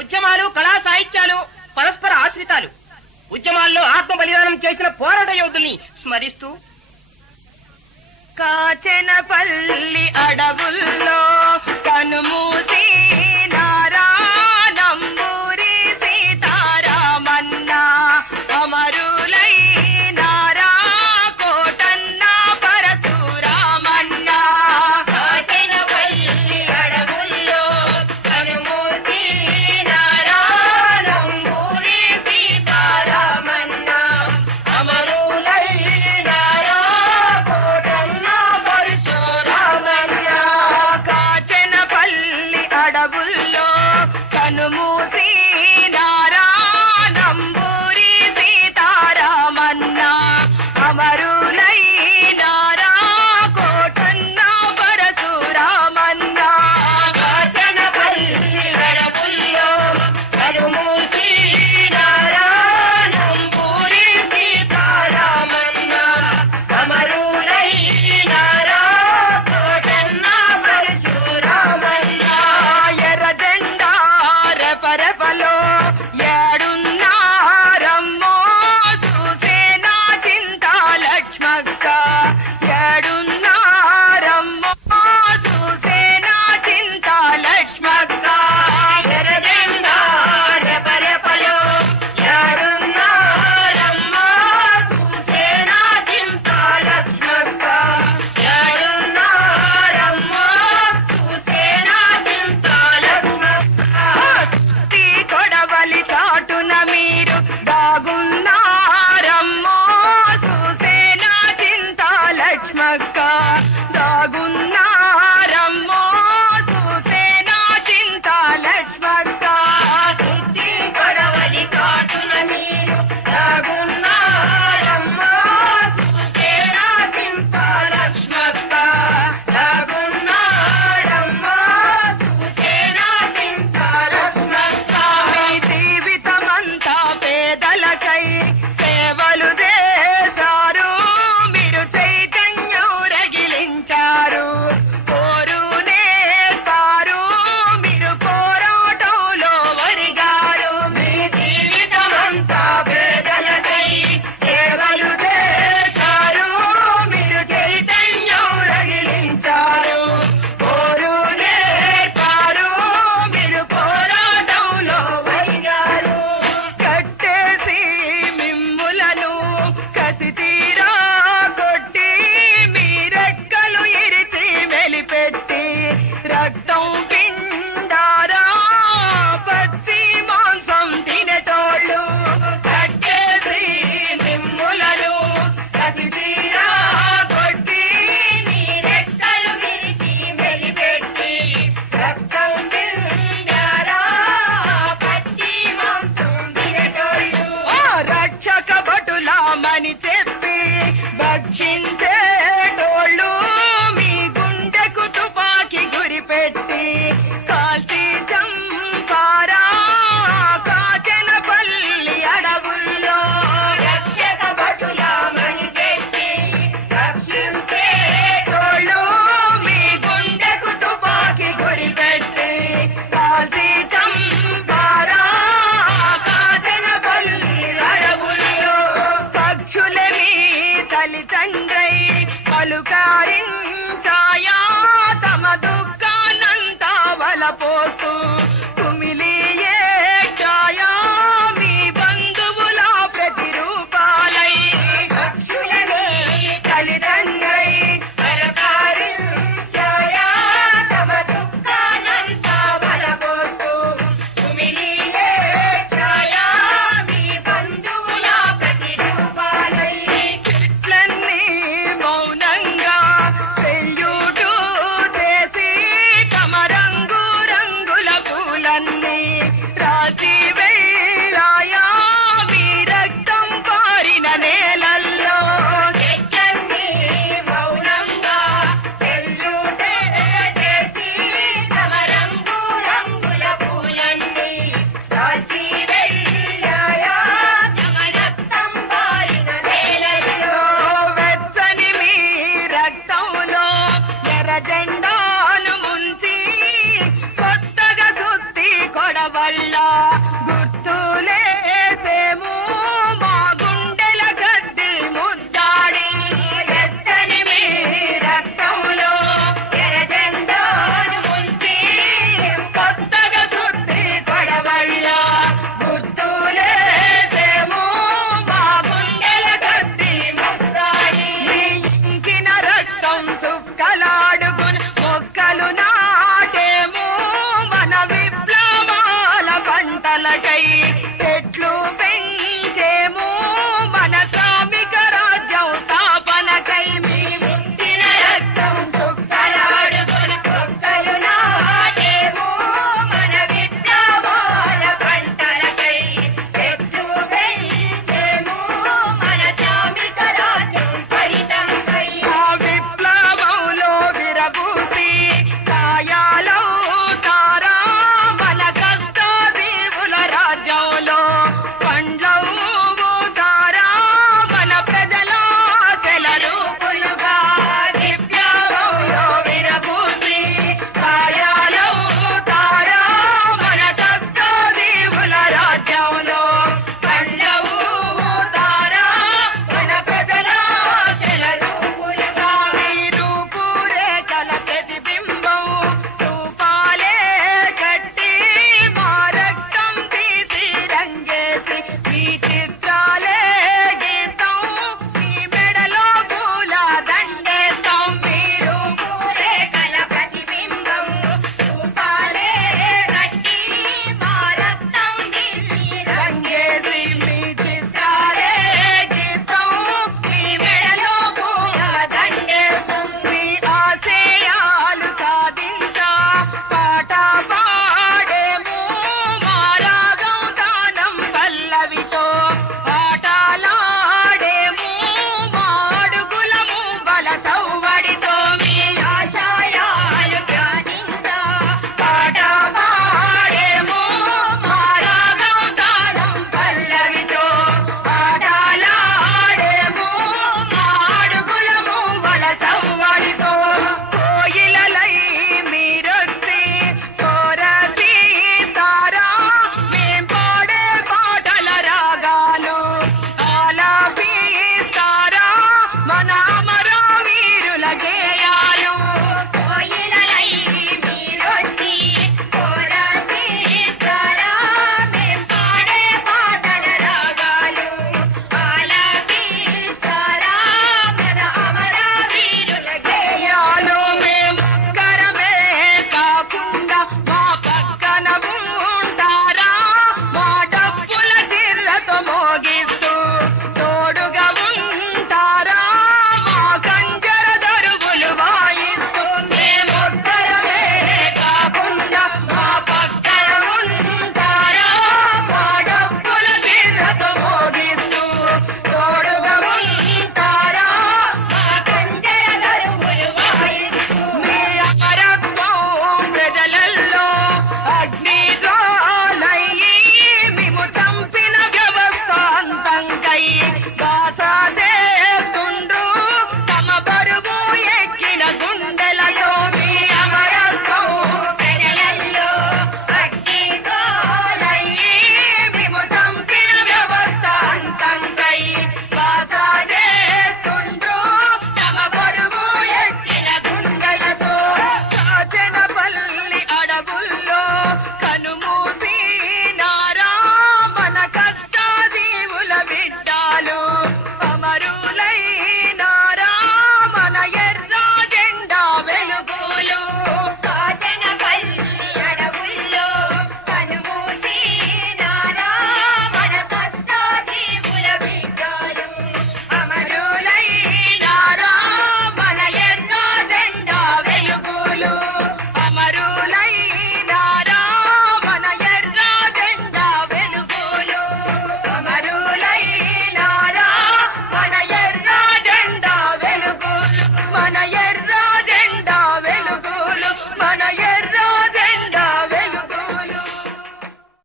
ఉద్యమాలు కళా సాహిత్యాలు పరస్పర ఆశ్రితాలు. ఉద్యమాల్లో ఆత్మ బలిదానం చేసిన పోరాట యోధుల్ని స్మరిస్తూ కాచెనపల్లి అడవుల్లో కనుమూసి నారానంబూరి సీతారామన్న అమరులై నారా కోటన్న పరశురామన్న. కాచెనపల్లి అడవుల్లో కనుమూసి నారానంబూరి సీతారామన్న అమరులై నారా కోటన్న పరశురామన్న. కాచెనపల్లి అడవుల్లో కనుమూసి నారానంబూరి సీతారామన్న అమరులై నారా కోటన్న పరశురామన్న. కాచెనపల్లి అడవుల్లో కనుమూసి నారానంబూరి సీతారామన్న అమరులై నారా కోటన్న పరశురామన్న. ఎర్ర జెండా రెపరెపలో ఏడున్నారమ్మో చూసేనా చింత లక్ష్మక్క. ఏడున్నారమ్మో చూసేనా చింత లక్ష్మక్క. ఎర్రజెండా రెపరెపలో ఏడున్నారమ్మా చూసేనా చింత లక్ష్మక్క. ఏడున్నారమ్మా చూసేనా చింత లక్ష్మక్క. తీ కొడవలి చాటున మీరు దాగున్నారమ్మో చూసేనా చింత లక్ష్మక్క. దాగున్నారమ్మో చూసేనా చింత లక్ష్మక్క. సుచ్చి కొడవలి కాటున మీరు దాగున్నారమ్మా చూసేనా చింత లక్ష్మక్క. దాగున్నారమ్మా చూసేనా చింత లక్ష్మక్క. మీ జీవితమంతా పేదలకై సేవలు చేశారు. మీరు చైతన్యం రగిలించారు. కోరు నేస్తారు మీరు పోరాటంలో వరిగారు. మీ జీవితమంతా పేదలకై సేవలు చేశారు. మీరు చైతన్యం రగిలించారు. కోరు నేర్పారు. మీరు పోరాటంలో వరిగారు. కట్టేసి మిమ్ములను కసితీరా కొట్టి మీరెక్కలు ఇరిచి మెలిపెట్టి రక్తం పిండారా పచ్చి మాంసం తినేటోళ్ళు. కట్టేసి మిమ్ములను కసితీరా కొట్టి మీరెక్కలు విరిచి మెలిపెట్టి రక్తం చిందారా పచ్చి మాంసం తినేటోళ్ళు. ఆ రక్షక భటులామని చెప్పి భక్షించేటోళ్ళు మీ గుండెకు తుపాకి గురిపెట్టి కాల్చి చంపారా కాచెనపల్లి అడవుల్లో. రక్షక భటులామని చెప్పి రక్షించేటోళ్ళు మీ గుండెకు తుపాకి గురిపెట్టి కాల్చి చంపారా కాచెనపల్లి అడవుల్లో. పక్షులే మీ తల్లిదండ్రై పలుకారించాయా తమ దుఃఖానంతా వలపోస్తూ.